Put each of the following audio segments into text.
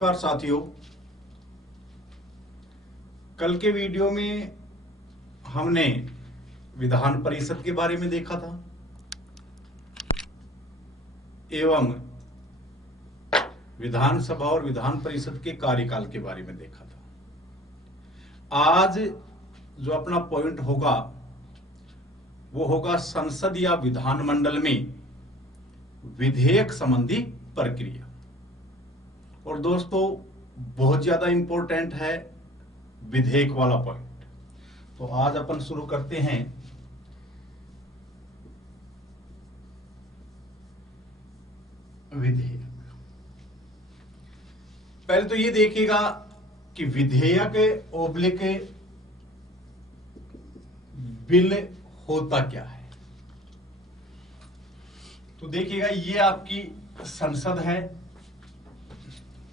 नमस्कार साथियों, कल के वीडियो में हमने विधान परिषद के बारे में देखा था एवं विधानसभा और विधान परिषद के कार्यकाल के बारे में देखा था। आज जो अपना पॉइंट होगा वो होगा संसद या विधानमंडल में विधेयक संबंधी प्रक्रिया। और दोस्तों, बहुत ज्यादा इंपॉर्टेंट है विधेयक वाला पॉइंट। तो आज अपन शुरू करते हैं विधेयक। पहले तो ये देखिएगा कि विधेयक ओब्लिक बिल होता क्या है। तो देखिएगा, ये आपकी संसद है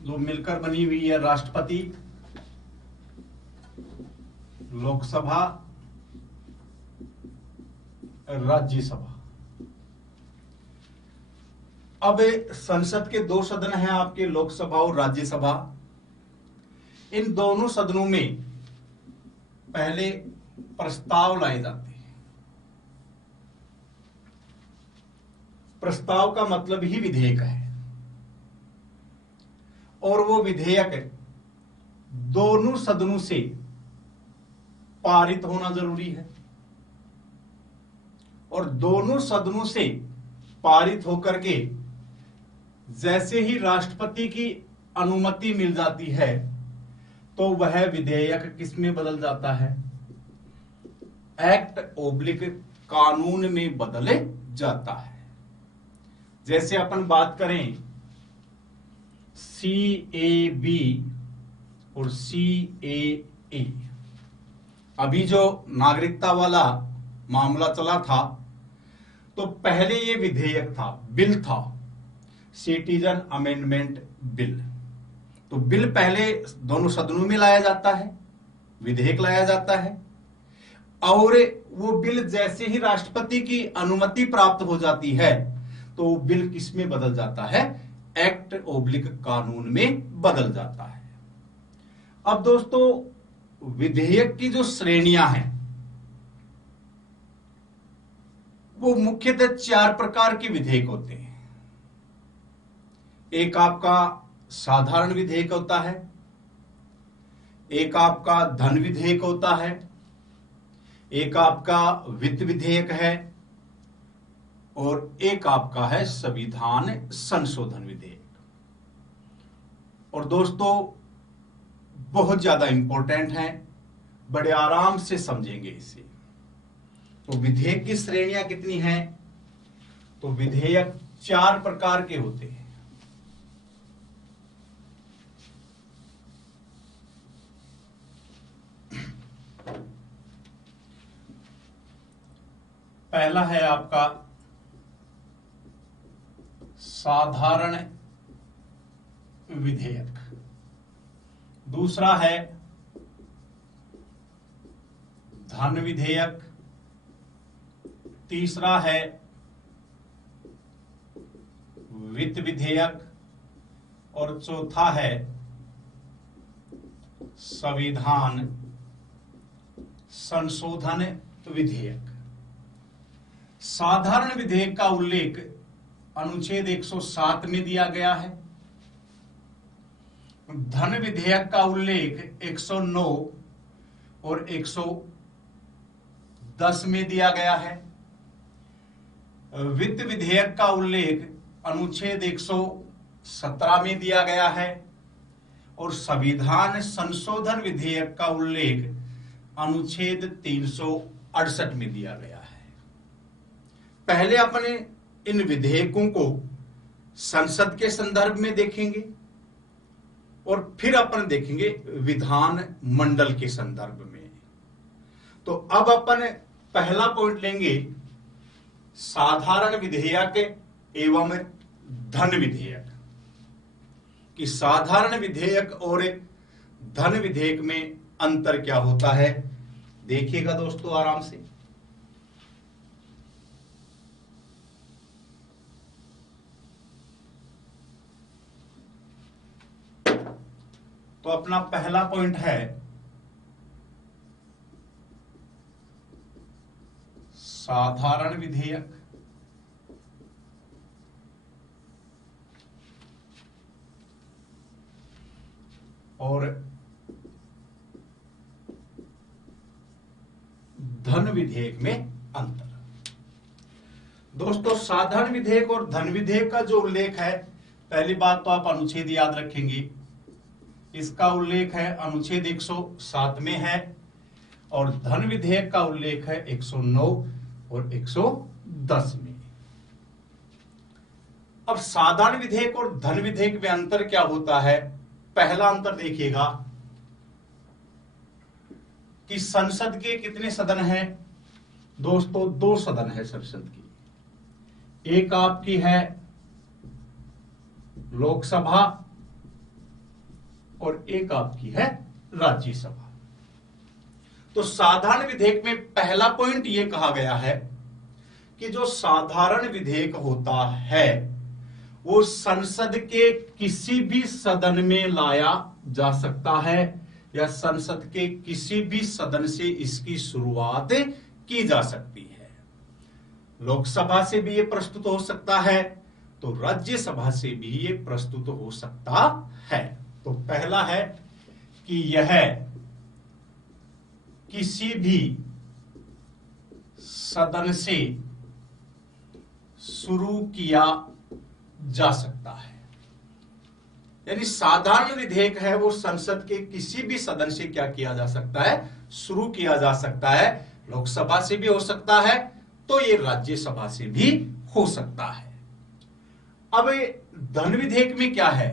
जो मिलकर बनी हुई है राष्ट्रपति, लोकसभा, राज्यसभा। अब संसद के दो सदन हैं आपके, लोकसभा और राज्यसभा। इन दोनों सदनों में पहले प्रस्ताव लाए जाते हैं। प्रस्ताव का मतलब ही विधेयक है और वो विधेयक दोनों सदनों से पारित होना जरूरी है। और दोनों सदनों से पारित होकर के जैसे ही राष्ट्रपति की अनुमति मिल जाती है तो वह विधेयक किसमें बदल जाता है? एक्ट ओब्लिक कानून में बदल जाता है। जैसे अपन बात करें CAB और CAA, अभी जो नागरिकता वाला मामला चला था तो पहले ये विधेयक था, बिल था, सिटीजन अमेंडमेंट बिल। तो बिल पहले दोनों सदनों में लाया जाता है, विधेयक लाया जाता है, और वो बिल जैसे ही राष्ट्रपति की अनुमति प्राप्त हो जाती है तो बिल किसमें बदल जाता है? एक्ट ओब्लिक कानून में बदल जाता है। अब दोस्तों, विधेयक की जो श्रेणियां हैं वो मुख्यतः 4 प्रकार के विधेयक होते हैं। एक आपका साधारण विधेयक होता है, एक आपका धन विधेयक होता है, एक आपका वित्त विधेयक है और एक आपका है संविधान संशोधन विधेयक। और दोस्तों, बहुत ज्यादा इंपॉर्टेंट है, बड़े आराम से समझेंगे इसे। तो विधेयक की श्रेणियां कितनी हैं? तो विधेयक 4 प्रकार के होते हैं। पहला है आपका साधारण विधेयक, दूसरा है धन विधेयक, तीसरा है वित्त विधेयक और चौथा है संविधान संशोधन विधेयक। साधारण विधेयक का उल्लेख अनुच्छेद 107 में दिया गया है। धन विधेयक का उल्लेख 109 और 110 में दिया गया है। वित्त विधेयक का उल्लेख अनुच्छेद 117 में दिया गया है और संविधान संशोधन विधेयक का उल्लेख अनुच्छेद 368 में दिया गया है। पहले अपने इन विधेयकों को संसद के संदर्भ में देखेंगे और फिर अपन देखेंगे विधान मंडल के संदर्भ में। तो अब अपन पहला पॉइंट लेंगे साधारण विधेयक एवं धन विधेयक। कि साधारण विधेयक और धन विधेयक में अंतर क्या होता है। देखिएगा दोस्तों आराम से। तो अपना पहला पॉइंट है साधारण विधेयक, और धन विधेयक में अंतर। दोस्तों, साधारण विधेयक और धन विधेयक का जो उल्लेख है, पहली बात तो आप अनुच्छेद याद रखेंगे। इसका उल्लेख है अनुच्छेद 107 में है, और धन विधेयक का उल्लेख है 109 और 110 में। अब साधारण विधेयक और धन विधेयक में अंतर क्या होता है? पहला अंतर देखिएगा कि संसद के कितने सदन हैं। दोस्तों, 2 सदन है संसद की। एक आपकी है लोकसभा और एक आपकी है राज्यसभा। तो साधारण विधेयक में पहला पॉइंट यह कहा गया है कि जो साधारण विधेयक होता है वो संसद के किसी भी सदन में लाया जा सकता है, या संसद के किसी भी सदन से इसकी शुरुआत की जा सकती है। लोकसभा से भी यह प्रस्तुत हो सकता है, तो राज्यसभा से भी यह प्रस्तुत हो सकता है। तो पहला है कि यह किसी भी सदन से शुरू किया जा सकता है। यानी साधारण विधेयक है वो संसद के किसी भी सदन से क्या किया जा सकता है? शुरू किया जा सकता है। लोकसभा से भी हो सकता है, तो ये राज्यसभा से भी हो सकता है। अब धन विधेयक में क्या है?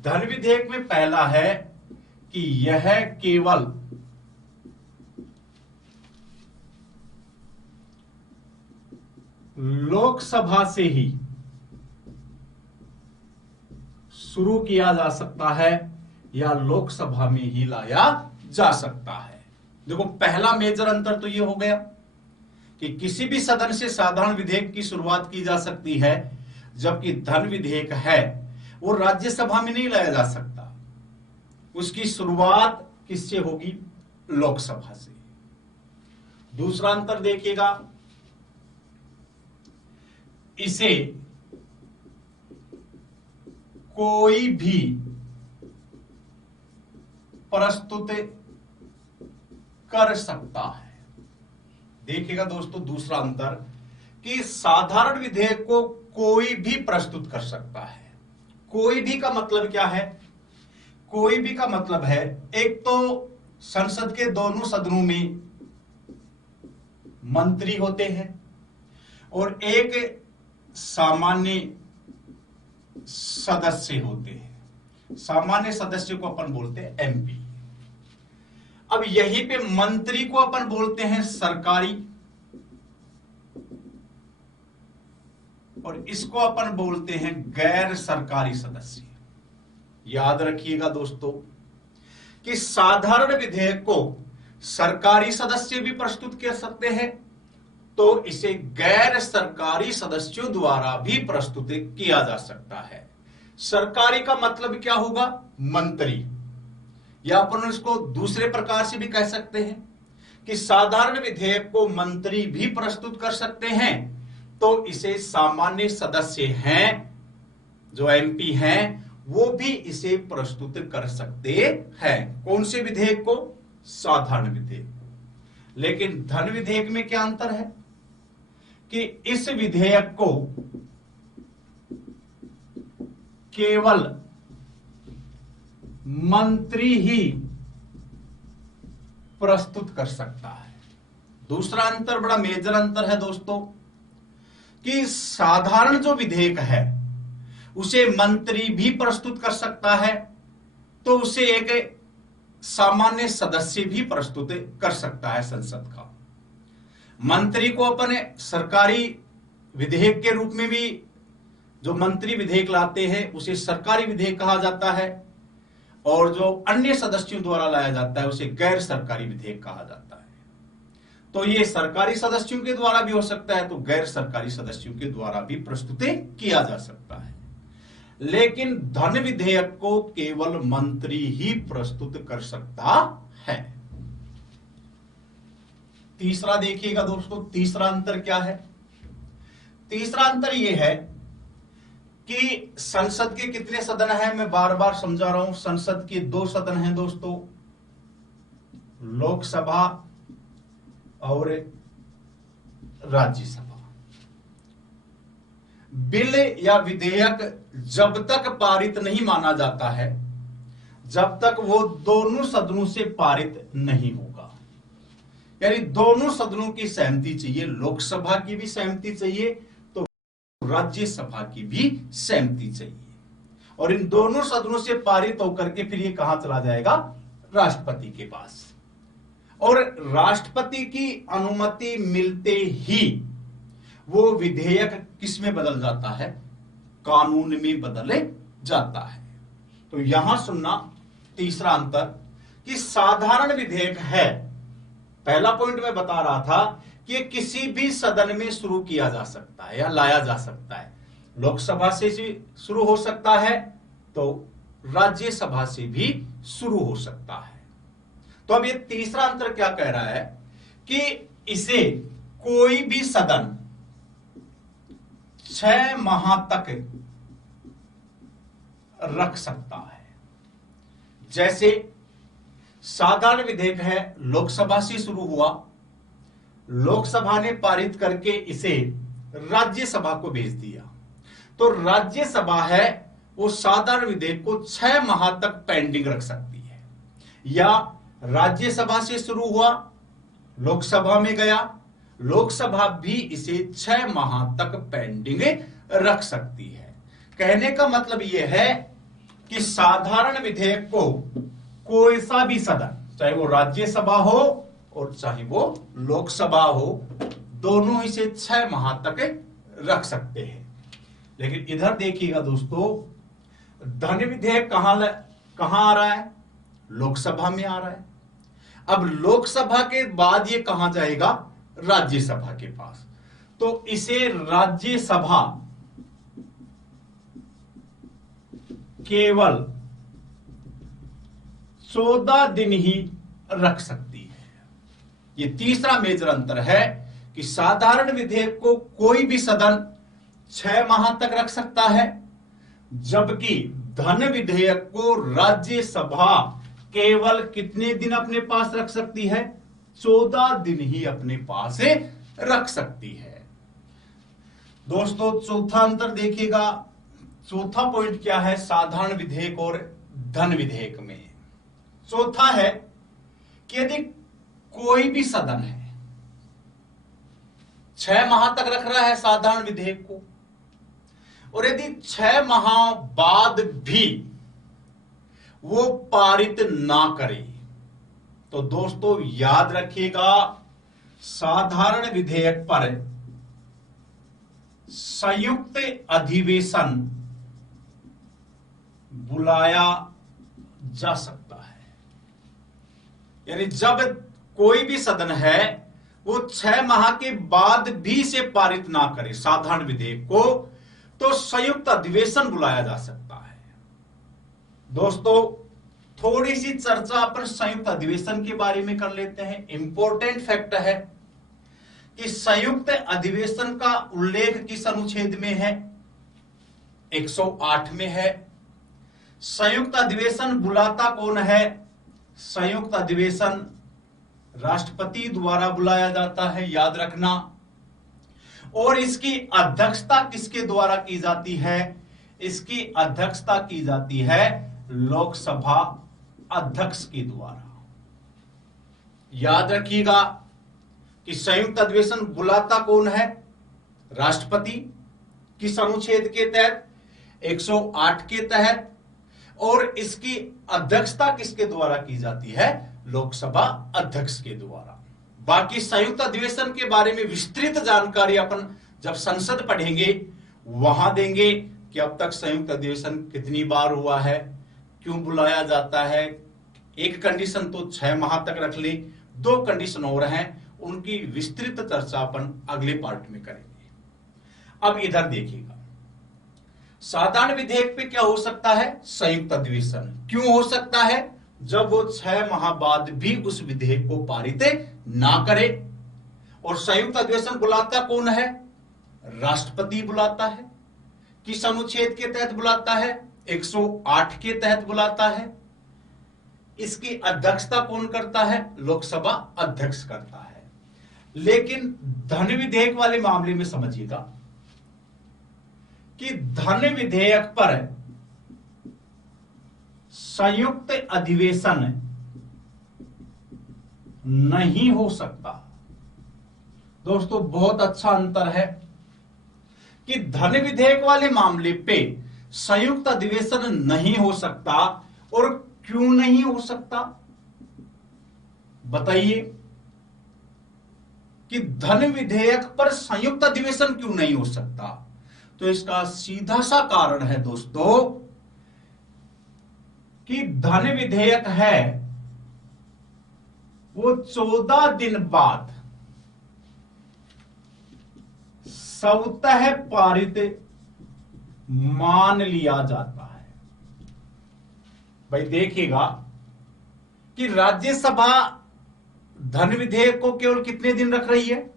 धन विधेयक में पहला है कि यह केवल लोकसभा से ही शुरू किया जा सकता है, या लोकसभा में ही लाया जा सकता है। देखो, पहला मेजर अंतर तो ये हो गया कि किसी भी सदन से साधारण विधेयक की शुरुआत की जा सकती है, जबकि धन विधेयक है वो राज्यसभा में नहीं लाया जा सकता। उसकी शुरुआत किससे होगी? लोकसभा से। दूसरा अंतर देखिएगा, इसे कोई भी प्रस्तुत कर सकता है। देखिएगा दोस्तों, दूसरा अंतर कि साधारण विधेयक को कोई भी प्रस्तुत कर सकता है। कोई भी का मतलब क्या है? कोई भी का मतलब है, एक तो संसद के दोनों सदनों में मंत्री होते हैं और एक सामान्य सदस्य होते हैं। सामान्य सदस्य को अपन बोलते हैं एमपी। अब यहीं पे मंत्री को अपन बोलते हैं सरकारी, और इसको अपन बोलते हैं गैर सरकारी सदस्य। याद रखिएगा दोस्तों कि साधारण विधेयक को सरकारी सदस्य भी प्रस्तुत कर सकते हैं, तो इसे गैर सरकारी सदस्यों द्वारा भी प्रस्तुत किया जा सकता है। सरकारी का मतलब क्या होगा? मंत्री, या अपन इसको दूसरे प्रकार से भी कह सकते हैं कि साधारण विधेयक को मंत्री भी प्रस्तुत कर सकते हैं, तो इसे सामान्य सदस्य हैं जो एमपी हैं वो भी इसे प्रस्तुत कर सकते हैं। कौन से विधेयक को? साधारण विधेयक को। लेकिन धन विधेयक में क्या अंतर है कि इस विधेयक को केवल मंत्री ही प्रस्तुत कर सकता है। दूसरा अंतर, बड़ा मेजर अंतर है दोस्तों, कि साधारण जो विधेयक है उसे मंत्री भी प्रस्तुत कर सकता है, तो उसे एक सामान्य सदस्य भी प्रस्तुत कर सकता है संसद का। मंत्री को अपने सरकारी विधेयक के रूप में भी, जो मंत्री विधेयक लाते हैं उसे सरकारी विधेयक कहा जाता है, और जो अन्य सदस्यों द्वारा लाया जाता है उसे गैर सरकारी विधेयक कहा जाता है। तो ये सरकारी सदस्यों के द्वारा भी हो सकता है, तो गैर सरकारी सदस्यों के द्वारा भी प्रस्तुत किया जा सकता है। लेकिन धन विधेयक को केवल मंत्री ही प्रस्तुत कर सकता है। तीसरा देखिएगा दोस्तों, तीसरा अंतर क्या है? तीसरा अंतर यह है कि संसद के कितने सदन हैं, मैं बार बार समझा रहा हूं। संसद के 2 सदन हैं दोस्तों, लोकसभा और राज्यसभा। बिल या विधेयक जब तक पारित नहीं माना जाता है जब तक वो दोनों सदनों से पारित नहीं होगा। यानी दोनों सदनों की सहमति चाहिए, लोकसभा की भी सहमति चाहिए तो राज्यसभा की भी सहमति चाहिए, और इन दोनों सदनों से पारित होकर के फिर ये कहां चला जाएगा? राष्ट्रपति के पास। और राष्ट्रपति की अनुमति मिलते ही वो विधेयक किस में बदल जाता है? कानून में बदले जाता है। तो यहां सुनना तीसरा अंतर कि साधारण विधेयक है। पहला पॉइंट मैं बता रहा था कि किसी भी सदन में शुरू किया जा सकता है या लाया जा सकता है। लोकसभा से शुरू हो सकता है तो राज्यसभा से भी शुरू हो सकता है। तो अब ये तीसरा अंतर क्या कह रहा है कि इसे कोई भी सदन 6 माह तक रख सकता है। जैसे साधारण विधेयक है, लोकसभा से शुरू हुआ, लोकसभा ने पारित करके इसे राज्यसभा को भेज दिया, तो राज्यसभा है वो साधारण विधेयक को 6 माह तक पेंडिंग रख सकती है। या राज्यसभा से शुरू हुआ, लोकसभा में गया, लोकसभा भी इसे 6 माह तक पेंडिंग रख सकती है। कहने का मतलब यह है कि साधारण विधेयक को कोई सा भी सदन, चाहे वो राज्यसभा हो और चाहे वो लोकसभा हो, दोनों इसे 6 माह तक रख सकते हैं। लेकिन इधर देखिएगा दोस्तों, धन विधेयक कहां आ रहा है? लोकसभा में आ रहा है। अब लोकसभा के बाद ये कहां जाएगा? राज्यसभा के पास। तो इसे राज्यसभा केवल 14 दिन ही रख सकती है। ये तीसरा मेजर अंतर है कि साधारण विधेयक को कोई भी सदन 6 माह तक रख सकता है, जबकि धन विधेयक को राज्यसभा केवल कितने दिन अपने पास रख सकती है? 14 दिन ही अपने पास रख सकती है। दोस्तों चौथा अंतर देखिएगा, चौथा पॉइंट क्या है साधारण विधेयक और धन विधेयक में? चौथा है कि यदि कोई भी सदन है 6 माह तक रख रहा है साधारण विधेयक को, और यदि 6 माह बाद भी वो पारित ना करे, तो दोस्तों याद रखिएगा साधारण विधेयक पर संयुक्त अधिवेशन बुलाया जा सकता है। यानी जब कोई भी सदन है वो 6 माह के बाद भी से पारित ना करे साधारण विधेयक को, तो संयुक्त अधिवेशन बुलाया जा सकता है। दोस्तों थोड़ी सी चर्चा अपन संयुक्त अधिवेशन के बारे में कर लेते हैं। इंपॉर्टेंट फैक्ट है कि संयुक्त अधिवेशन का उल्लेख किस अनुच्छेद में है? 108 में है। संयुक्त अधिवेशन बुलाता कौन है? संयुक्त अधिवेशन राष्ट्रपति द्वारा बुलाया जाता है, याद रखना। और इसकी अध्यक्षता किसके द्वारा की जाती है? इसकी अध्यक्षता की जाती है लोकसभा अध्यक्ष के द्वारा। याद रखिएगा कि संयुक्त अधिवेशन बुलाता कौन है? राष्ट्रपति। किस अनुच्छेद के तहत? 108 के तहत। और इसकी अध्यक्षता किसके द्वारा की जाती है? लोकसभा अध्यक्ष के द्वारा। बाकी संयुक्त अधिवेशन के बारे में विस्तृत जानकारी अपन जब संसद पढ़ेंगे वहां देंगे कि अब तक संयुक्त अधिवेशन कितनी बार हुआ है, क्यों बुलाया जाता है। एक कंडीशन तो 6 माह तक रख ली, 2 कंडीशन और हैं, उनकी विस्तृत चर्चा अपन अगले पार्ट में करेंगे। अब इधर देखिएगा, साधारण विधेयक पे क्या हो सकता है? संयुक्त अधिवेशन। क्यों हो सकता है? जब वो 6 माह बाद भी उस विधेयक को पारित ना करे। और संयुक्त अधिवेशन बुलाता कौन है? राष्ट्रपति बुलाता है। किस अनुच्छेद के तहत बुलाता है? 108 के तहत बुलाता है। इसकी अध्यक्षता कौन करता है? लोकसभा अध्यक्ष करता है। लेकिन धन विधेयक वाले मामले में समझिएगा कि धन विधेयक पर संयुक्त अधिवेशन नहीं हो सकता। दोस्तों बहुत अच्छा अंतर है कि धन विधेयक वाले मामले पे संयुक्त अधिवेशन नहीं हो सकता। और क्यों नहीं हो सकता बताइए कि धन विधेयक पर संयुक्त अधिवेशन क्यों नहीं हो सकता? तो इसका सीधा सा कारण है दोस्तों कि धन विधेयक है वो 14 दिन बाद स्वतः पारित मान लिया जाता है। भाई देखिएगा कि राज्यसभा धन विधेयक को केवल कितने दिन रख रही है?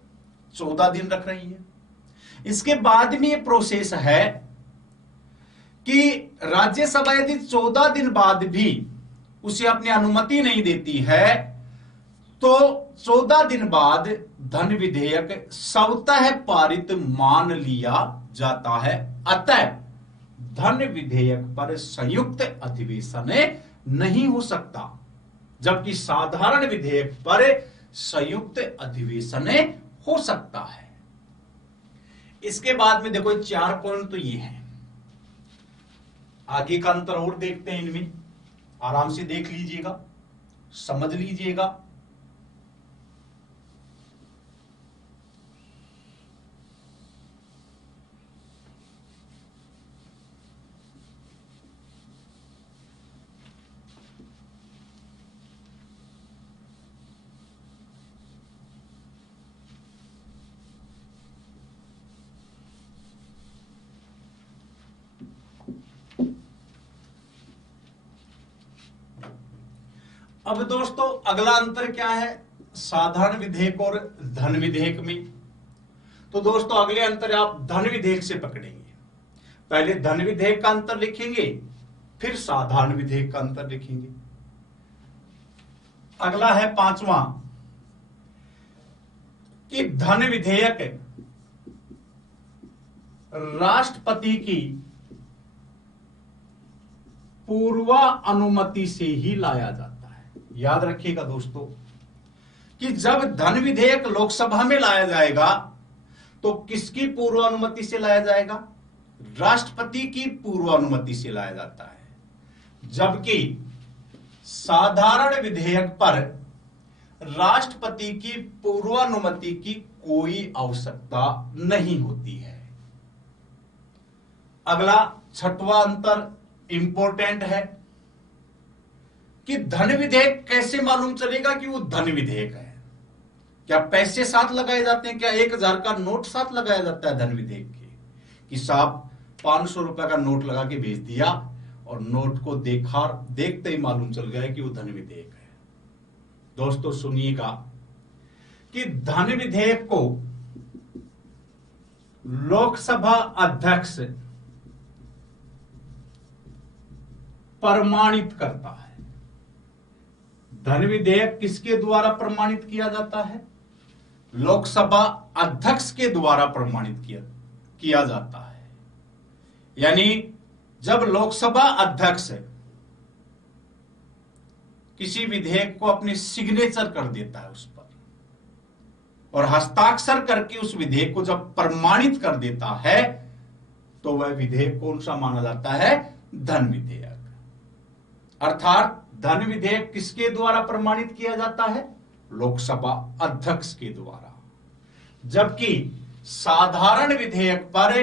14 दिन रख रही है। इसके बाद में यह प्रोसेस है कि राज्यसभा यदि 14 दिन बाद भी उसे अपनी अनुमति नहीं देती है तो 14 दिन बाद धन विधेयक स्वतः पारित मान लिया जाता है। अतः धन विधेयक पर संयुक्त अधिवेशन नहीं हो सकता, जबकि साधारण विधेयक पर संयुक्त अधिवेशन हो सकता है। इसके बाद में देखो 4 पॉइंट तो ये हैं। आगे का अंतर और देखते हैं, इनमें आराम से देख लीजिएगा, समझ लीजिएगा। अब दोस्तों अगला अंतर क्या है साधारण विधेयक और धन विधेयक में? तो दोस्तों अगले अंतर आप धन विधेयक से पकड़ेंगे। पहले धन विधेयक का अंतर लिखेंगे, फिर साधारण विधेयक का अंतर लिखेंगे। अगला है 5वां कि धन विधेयक राष्ट्रपति की पूर्व अनुमति से ही लाया जाता है। याद रखिएगा दोस्तों कि जब धन विधेयक लोकसभा में लाया जाएगा तो किसकी पूर्व अनुमति से लाया जाएगा? राष्ट्रपति की पूर्व अनुमति से लाया जाता है। जबकि साधारण विधेयक पर राष्ट्रपति की पूर्व अनुमति की कोई आवश्यकता नहीं होती है। अगला 6वां अंतर इंपॉर्टेंट है कि धन विधेयक कैसे मालूम चलेगा कि वो धन विधेयक है? क्या पैसे साथ लगाए जाते हैं? क्या 1000 का नोट साथ लगाया जाता है धन विधेयक के? कि साहब 500 रुपए का नोट लगा के भेज दिया और नोट को देखते ही मालूम चल गया कि वो धन विधेयक है। दोस्तों सुनिएगा कि धन विधेयक को लोकसभा अध्यक्ष प्रमाणित करता है। धन विधेयक किसके द्वारा प्रमाणित किया जाता है? लोकसभा अध्यक्ष के द्वारा प्रमाणित किया जाता है। यानी जब लोकसभा अध्यक्ष किसी विधेयक को अपने सिग्नेचर कर देता है उस पर और हस्ताक्षर करके उस विधेयक को जब प्रमाणित कर देता है तो वह विधेयक कौन सा माना जाता है? धन विधेयक। अर्थात धन विधेयक किसके द्वारा प्रमाणित किया जाता है? लोकसभा अध्यक्ष के द्वारा। जबकि साधारण विधेयक पर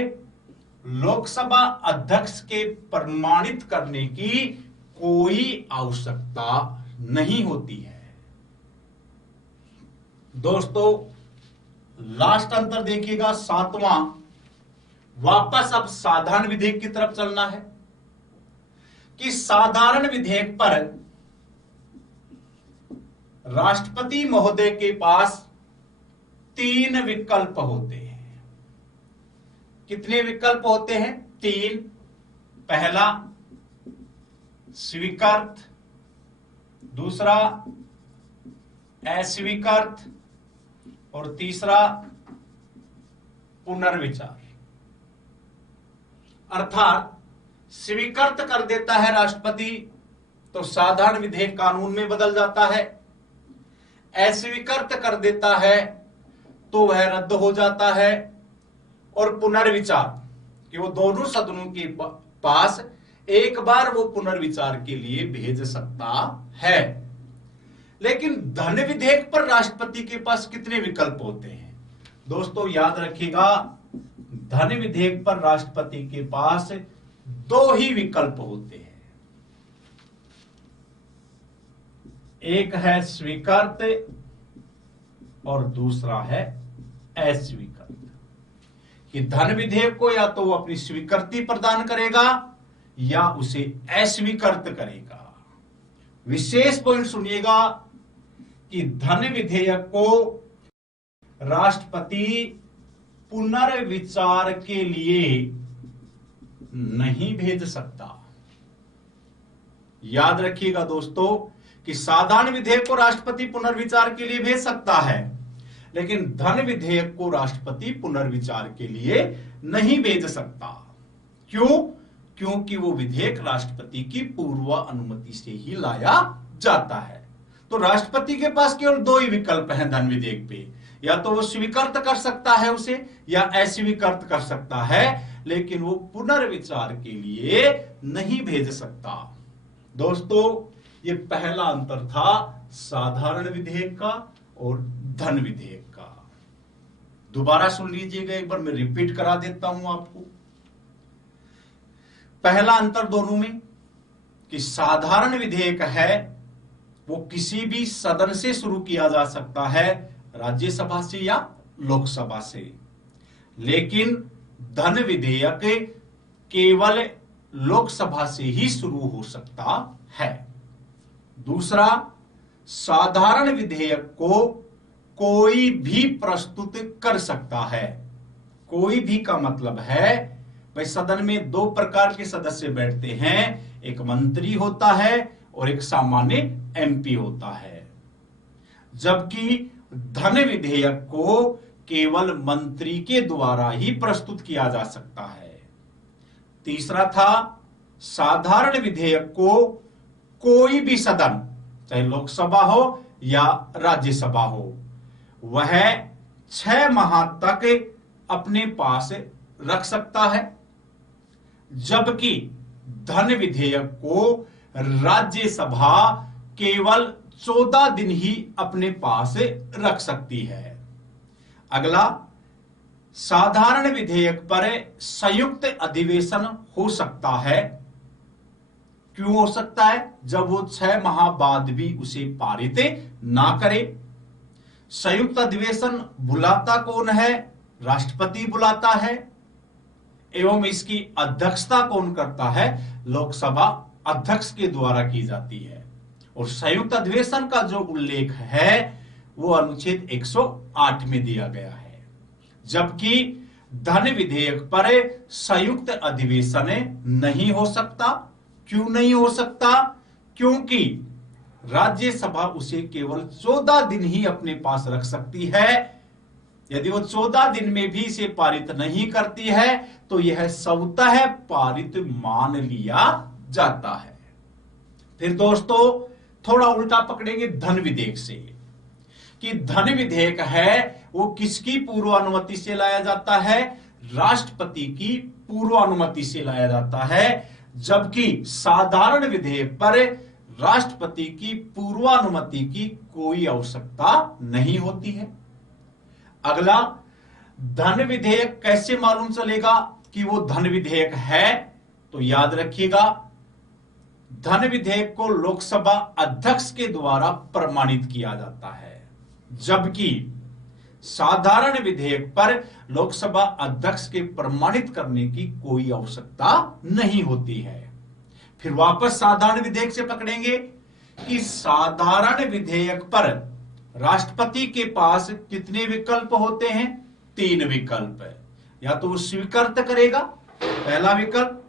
लोकसभा अध्यक्ष के प्रमाणित करने की कोई आवश्यकता नहीं होती है। दोस्तों लास्ट अंतर देखिएगा 7वां वापस अब साधारण विधेयक की तरफ चलना है कि साधारण विधेयक पर राष्ट्रपति महोदय के पास 3 विकल्प होते हैं। कितने विकल्प होते हैं? 3। पहला स्वीकृत, दूसरा अस्वीकृत और तीसरा पुनर्विचार। अर्थात स्वीकृत कर देता है राष्ट्रपति तो साधारण विधेयक कानून में बदल जाता है, अस्वीकृत कर देता है तो वह रद्द हो जाता है, और पुनर्विचार कि वो दोनों सदनों के पास एक बार वो पुनर्विचार के लिए भेज सकता है। लेकिन धन विधेयक पर राष्ट्रपति के पास कितने विकल्प होते हैं? दोस्तों याद रखिएगा, धन विधेयक पर राष्ट्रपति के पास 2 ही विकल्प होते हैं। एक है स्वीकृत और दूसरा है अस्वीकृत। कि धन विधेयक को या तो वो अपनी स्वीकृति प्रदान करेगा या उसे अस्वीकृत करेगा। विशेष पॉइंट सुनिएगा कि धन विधेयक को राष्ट्रपति पुनर्विचार के लिए नहीं भेज सकता। याद रखिएगा दोस्तों कि साधारण विधेयक को राष्ट्रपति पुनर्विचार के लिए भेज सकता है, लेकिन धन विधेयक को राष्ट्रपति पुनर्विचार के लिए नहीं भेज सकता। क्यों? क्योंकि वो विधेयक राष्ट्रपति की पूर्व अनुमति से ही लाया जाता है। तो राष्ट्रपति के पास केवल 2 ही विकल्प हैं धन विधेयक पे, या तो वो स्वीकृत कर सकता है उसे या अस्वीकृत कर सकता है, लेकिन वो पुनर्विचार के लिए नहीं भेज सकता। दोस्तों ये पहला अंतर था साधारण विधेयक का और धन विधेयक का। दोबारा सुन लीजिएगा एक बार, मैं रिपीट करा देता हूं आपको। पहला अंतर दोनों में कि साधारण विधेयक है वो किसी भी सदन से शुरू किया जा सकता है, राज्यसभा से या लोकसभा से, लेकिन धन विधेयक केवल लोकसभा से ही शुरू हो सकता है। दूसरा, साधारण विधेयक को कोई भी प्रस्तुत कर सकता है। कोई भी का मतलब है भाई सदन में 2 प्रकार के सदस्य बैठते हैं, एक मंत्री होता है और एक सामान्य एमपी होता है, जबकि धन विधेयक को केवल मंत्री के द्वारा ही प्रस्तुत किया जा सकता है। तीसरा था साधारण विधेयक को कोई भी सदन, चाहे लोकसभा हो या राज्यसभा हो, वह 6 माह तक अपने पास रख सकता है, जबकि धन विधेयक को राज्यसभा केवल 14 दिन ही अपने पास रख सकती है। अगला, साधारण विधेयक पर संयुक्त अधिवेशन हो सकता है। क्यों हो सकता है? जब वो 6 माह बाद भी उसे पारित ना करे। संयुक्त अधिवेशन बुलाता कौन है? राष्ट्रपति बुलाता है, एवं इसकी अध्यक्षता कौन करता है? लोकसभा अध्यक्ष के द्वारा की जाती है। और संयुक्त अधिवेशन का जो उल्लेख है वो अनुच्छेद 108 में दिया गया है, जबकि धन विधेयक पर संयुक्त अधिवेशन नहीं हो सकता। क्यों नहीं हो सकता? क्योंकि राज्यसभा उसे केवल 14 दिन ही अपने पास रख सकती है। यदि वो 14 दिन में भी इसे पारित नहीं करती है तो यह स्वतः पारित मान लिया जाता है। फिर दोस्तों थोड़ा उल्टा पकड़ेंगे धन विधेयक से, कि धन विधेयक है वो किसकी पूर्व अनुमति से लाया जाता है? राष्ट्रपति की पूर्व अनुमति से लाया जाता है, जबकि साधारण विधेयक पर राष्ट्रपति की पूर्वानुमति की कोई आवश्यकता नहीं होती है। अगला, धन विधेयक कैसे मालूम चलेगा कि वो धन विधेयक है? तो याद रखिएगा, धन विधेयक को लोकसभा अध्यक्ष के द्वारा प्रमाणित किया जाता है, जबकि साधारण विधेयक पर लोकसभा अध्यक्ष के प्रमाणित करने की कोई आवश्यकता नहीं होती है। फिर वापस साधारण विधेयक से पकड़ेंगे कि साधारण विधेयक पर राष्ट्रपति के पास कितने विकल्प होते हैं? 3 विकल्प है। या तो वो स्वीकृत करेगा, पहला विकल्प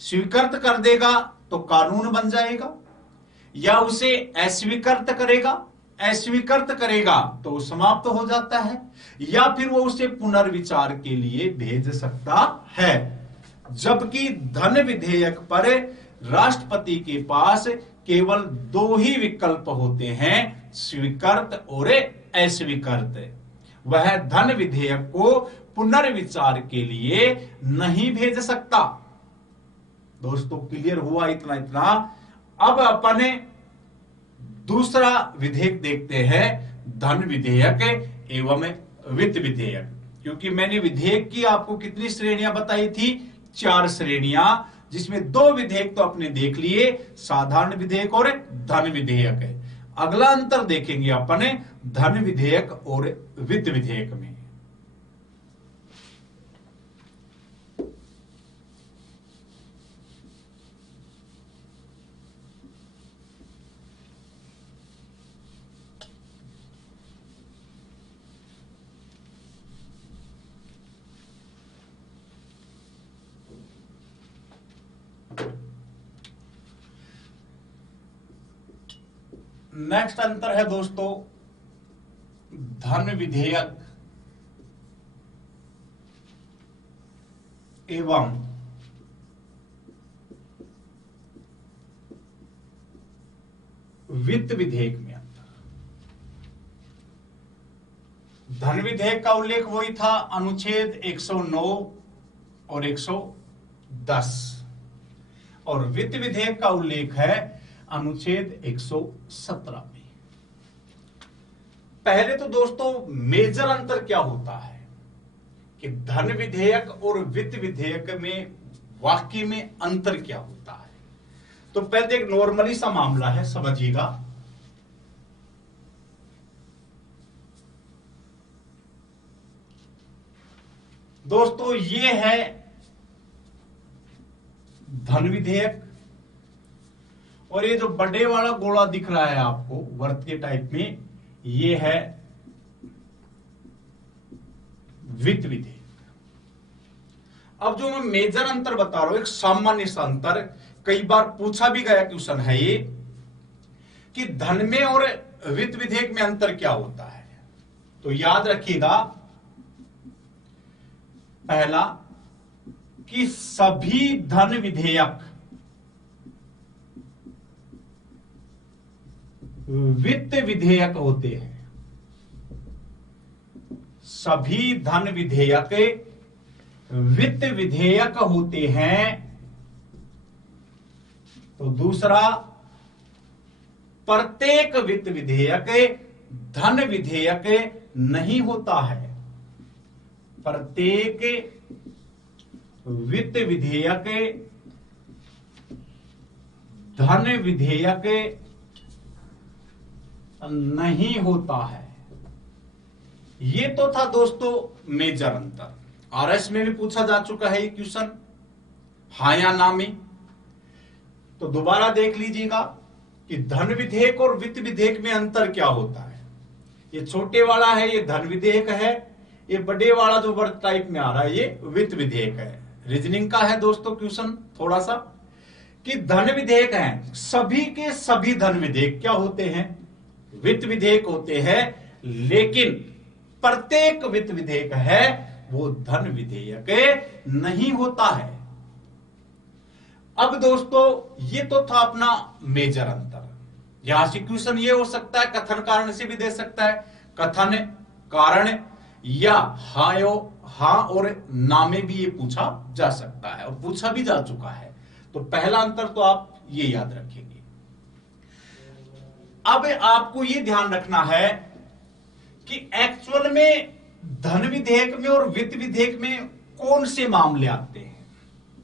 स्वीकृत कर देगा तो कानून बन जाएगा, या उसे अस्वीकृत करेगा, अस्वीकृत करेगा तो समाप्त हो जाता है, या फिर वो उसे पुनर्विचार के लिए भेज सकता है। जबकि धन विधेयक पर राष्ट्रपति के पास केवल 2 ही विकल्प होते हैं, स्वीकृत और अस्वीकृत। वह धन विधेयक को पुनर्विचार के लिए नहीं भेज सकता। दोस्तों क्लियर हुआ इतना इतना? अब अपन दूसरा विधेयक देखते हैं, धन विधेयक एवं वित्त विधेयक। क्योंकि मैंने विधेयक की आपको कितनी श्रेणियां बताई थी? 4 श्रेणियां, जिसमें 2 विधेयक तो आपने देख लिए, साधारण विधेयक और धन विधेयक है। अगला अंतर देखेंगे अपन धन विधेयक और वित्त विधेयक में। नेक्स्ट अंतर है दोस्तों धन विधेयक एवं वित्त विधेयक में अंतर। धन विधेयक का उल्लेख वही था अनुच्छेद 109 और 110, और वित्त विधेयक का उल्लेख है अनुच्छेद 117 में। पहले तो दोस्तों मेजर अंतर क्या होता है कि धन विधेयक और वित्त विधेयक में वाकई में अंतर क्या होता है। तो पहले एक नॉर्मली सा मामला है, समझिएगा। दोस्तों ये है धन विधेयक, और ये जो बड़े वाला गोला दिख रहा है आपको वर्त के टाइप में, ये है वित्त विधेयक। अब जो मैं मेजर अंतर बता रहा हूं, एक सामान्य सा अंतर, कई बार पूछा भी गया क्वेश्चन है ये कि धन में और वित्त विधेयक में अंतर क्या होता है। तो याद रखिएगा, पहला कि सभी धन विधेयक वित्त विधेयक होते हैं। सभी धन विधेयक वित्त विधेयक होते हैं। तो दूसरा, प्रत्येक वित्त विधेयक धन विधेयक नहीं होता है। प्रत्येक वित्त विधेयक धन विधेयक नहीं होता है। ये तो था दोस्तों मेजर अंतर। आरएस में भी पूछा जा चुका है ये क्वेश्चन, हां या ना में। तो दोबारा देख लीजिएगा कि धन विधेयक और वित्त विधेयक में अंतर क्या होता है। ये छोटे वाला है ये धन विधेयक है, ये बड़े वाला जो वर्ग टाइप में आ रहा है ये वित्त विधेयक है। रीजनिंग का है दोस्तों क्वेश्चन थोड़ा सा, कि धन विधेयक है, सभी के सभी धन विधेयक क्या होते हैं? वित्त विधेयक होते हैं, लेकिन प्रत्येक वित्त विधेयक है वो धन विधेयक नहीं होता है। अब दोस्तों ये तो था अपना मेजर अंतर। यहां से क्वेश्चन ये हो सकता है, कथन कारण से भी दे सकता है, कथन कारण या हां और ना में भी ये पूछा जा सकता है, और पूछा भी जा चुका है। तो पहला अंतर तो आप ये याद रखेंगे। अब आपको ये ध्यान रखना है कि एक्चुअल में धन विधेयक में और वित्त विधेयक में कौन से मामले आते हैं।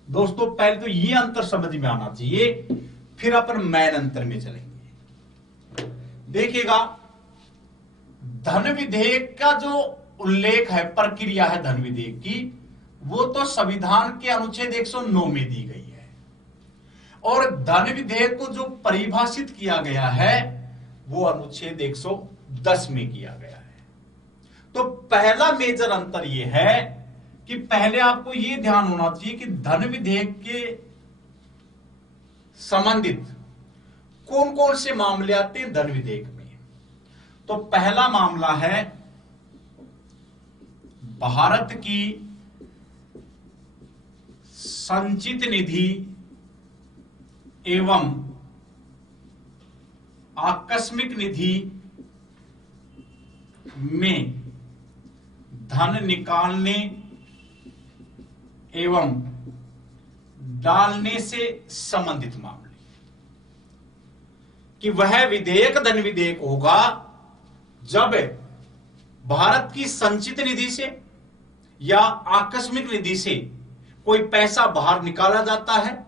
दोस्तों पहले तो ये अंतर समझ में आना चाहिए, फिर अपन मेन अंतर में चलेंगे। देखिएगा, धन विधेयक का जो उल्लेख है, प्रक्रिया है धन विधेयक की, वो तो संविधान के अनुच्छेद 109 में दी गई है। और धन विधेयक को जो परिभाषित किया गया है वो अनुच्छेद 110 में किया गया है। तो पहला मेजर अंतर यह है कि पहले आपको यह ध्यान होना चाहिए कि धन विधेयक के संबंधित कौन कौन से मामले आते हैं धन विधेयक में। तो पहला मामला है भारत की संचित निधि एवं आकस्मिक निधि में धन निकालने एवं डालने से संबंधित मामले, कि वह विधेयक धन विधेयक होगा जब भारत की संचित निधि से या आकस्मिक निधि से कोई पैसा बाहर निकाला जाता है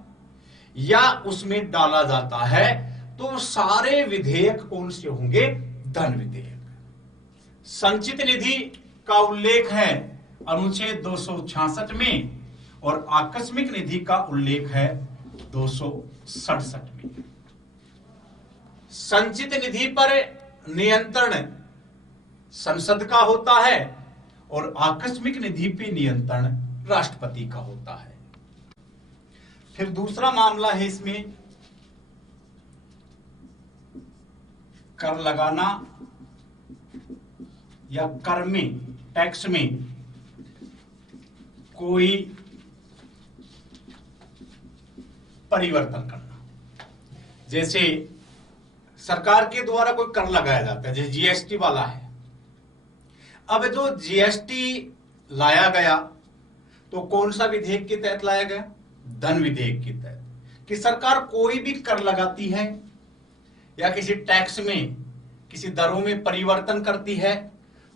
या उसमें डाला जाता है, तो सारे विधेयक कौन से होंगे? धन विधेयक। संचित निधि का उल्लेख है अनुच्छेद 266 में और आकस्मिक निधि का उल्लेख है 267 में। संचित निधि पर नियंत्रण संसद का होता है और आकस्मिक निधि पे नियंत्रण राष्ट्रपति का होता है। फिर दूसरा मामला है इसमें कर लगाना या कर में, टैक्स में कोई परिवर्तन करना। जैसे सरकार के द्वारा कोई कर लगाया जाता है, जैसे जीएसटी वाला है। अब जो जीएसटी लाया गया तो कौन सा विधेयक के तहत लाया गया? धन विधेयक के तहत। कि सरकार कोई भी कर लगाती है या किसी टैक्स में किसी दरों में परिवर्तन करती है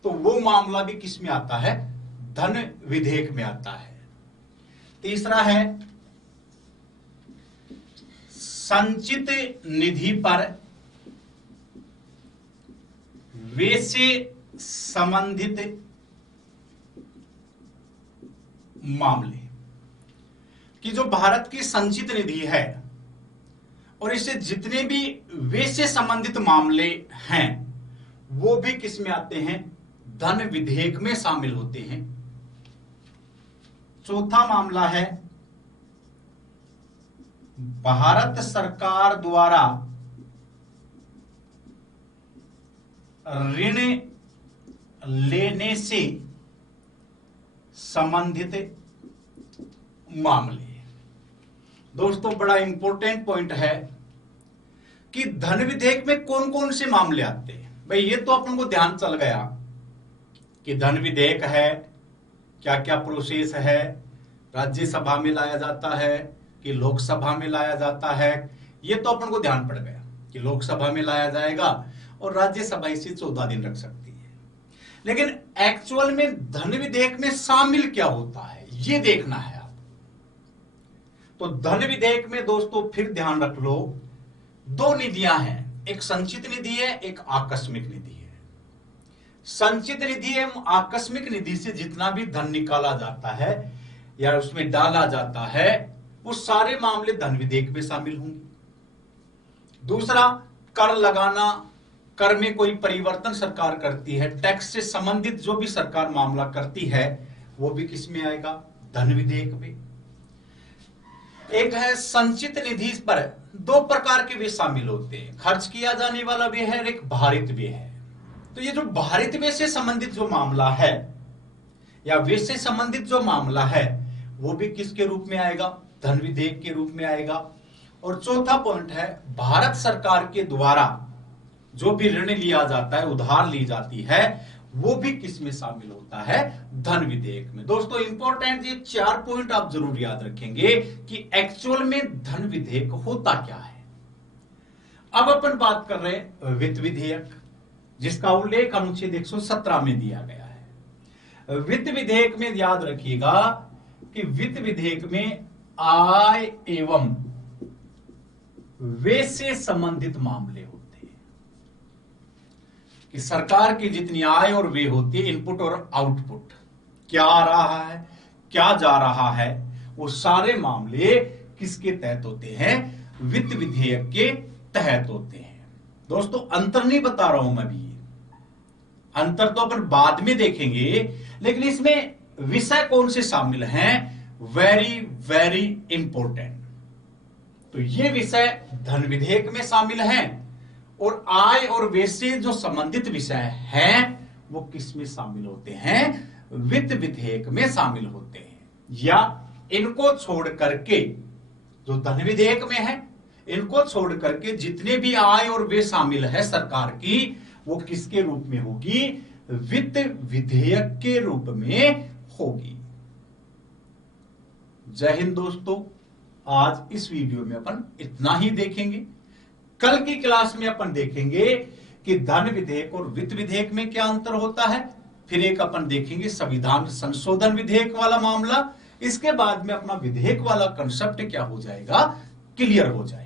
तो वो मामला भी किस में आता है? धन विधेयक में आता है। तीसरा है संचित निधि पर व्यय से संबंधित मामले, कि जो भारत की संचित निधि है और इससे जितने भी व्यय से संबंधित मामले हैं वो भी किस में आते हैं? धन विधेयक में शामिल होते हैं। चौथा मामला है भारत सरकार द्वारा ऋण लेने से संबंधित मामले। दोस्तों बड़ा इंपॉर्टेंट पॉइंट है कि धन विधेयक में कौन कौन से मामले आते हैं। भाई ये तो अपन को ध्यान चल गया कि धन विधेयक है, क्या क्या प्रोसेस है, राज्यसभा में लाया जाता है कि लोकसभा में लाया जाता है। ये तो अपन को ध्यान पड़ गया कि लोकसभा में लाया जाएगा और राज्यसभा इसे 14 दिन रख सकती है। लेकिन एक्चुअल में धन विधेयक में शामिल क्या होता है ये देखना है आप। तो धन विधेयक में दोस्तों फिर ध्यान रख लो, दो निधियां हैं, एक संचित निधि है, एक आकस्मिक निधि है। संचित निधि एवं आकस्मिक निधि से जितना भी धन निकाला जाता है या उसमें डाला जाता है वो सारे मामले धन विधेयक में शामिल होंगे। दूसरा, कर लगाना, कर में कोई परिवर्तन सरकार करती है, टैक्स से संबंधित जो भी सरकार मामला करती है वो भी किस में आएगा? धन विधेयक में। एक है संचित निधि पर दो प्रकार के व्यय शामिल होते हैं, खर्च किया जाने वाला व्यय है और एक भारित व्यय है। तो ये जो भारित व्यय से संबंधित जो मामला है या व्यय से संबंधित जो मामला है वो भी किसके रूप में आएगा? धन विधेयक के रूप में आएगा। और चौथा पॉइंट है भारत सरकार के द्वारा जो भी ऋण लिया जाता है, उधार ली जाती है, वो भी किस में शामिल होता है? धन विधेयक में। दोस्तों इंपॉर्टेंट ये 4 पॉइंट आप जरूर याद रखेंगे कि एक्चुअल में धन विधेयक होता क्या है। अब अपन बात कर रहे हैं वित्त विधेयक, जिसका उल्लेख अनुच्छेद 117 में दिया गया है। वित्त विधेयक में याद रखिएगा कि वित्त विधेयक में आय एवं व्यय से संबंधित मामले होते हैं। कि सरकार की जितनी आय और व्यय होती है, इनपुट और आउटपुट, क्या आ रहा है, क्या जा रहा है, वो सारे मामले किसके तहत होते हैं? वित्त विधेयक के तहत होते हैं। दोस्तों अंतर नहीं बता रहा हूं मैं भी, अंतर तो अपन बाद में देखेंगे, लेकिन इसमें विषय कौन से शामिल हैं, वेरी वेरी इंपॉर्टेंट। तो ये विषय धन विधेयक में शामिल हैं और आय और व्यय से जो संबंधित विषय हैं वो किस में शामिल होते हैं? वित्त विधेयक में शामिल होते हैं। या इनको छोड़ करके, जो धन विधेयक में है, इनको छोड़ करके जितने भी आय और व्यय शामिल है सरकार की, वो किसके रूप में होगी? वित्त विधेयक के रूप में होगी। जय हिंद दोस्तों, आज इस वीडियो में अपन इतना ही देखेंगे। कल की क्लास में अपन देखेंगे कि धन विधेयक और वित्त विधेयक में क्या अंतर होता है। फिर एक अपन देखेंगे संविधान संशोधन विधेयक वाला मामला। इसके बाद में अपना विधेयक वाला कंसेप्ट क्या हो जाएगा? क्लियर हो जाएगा।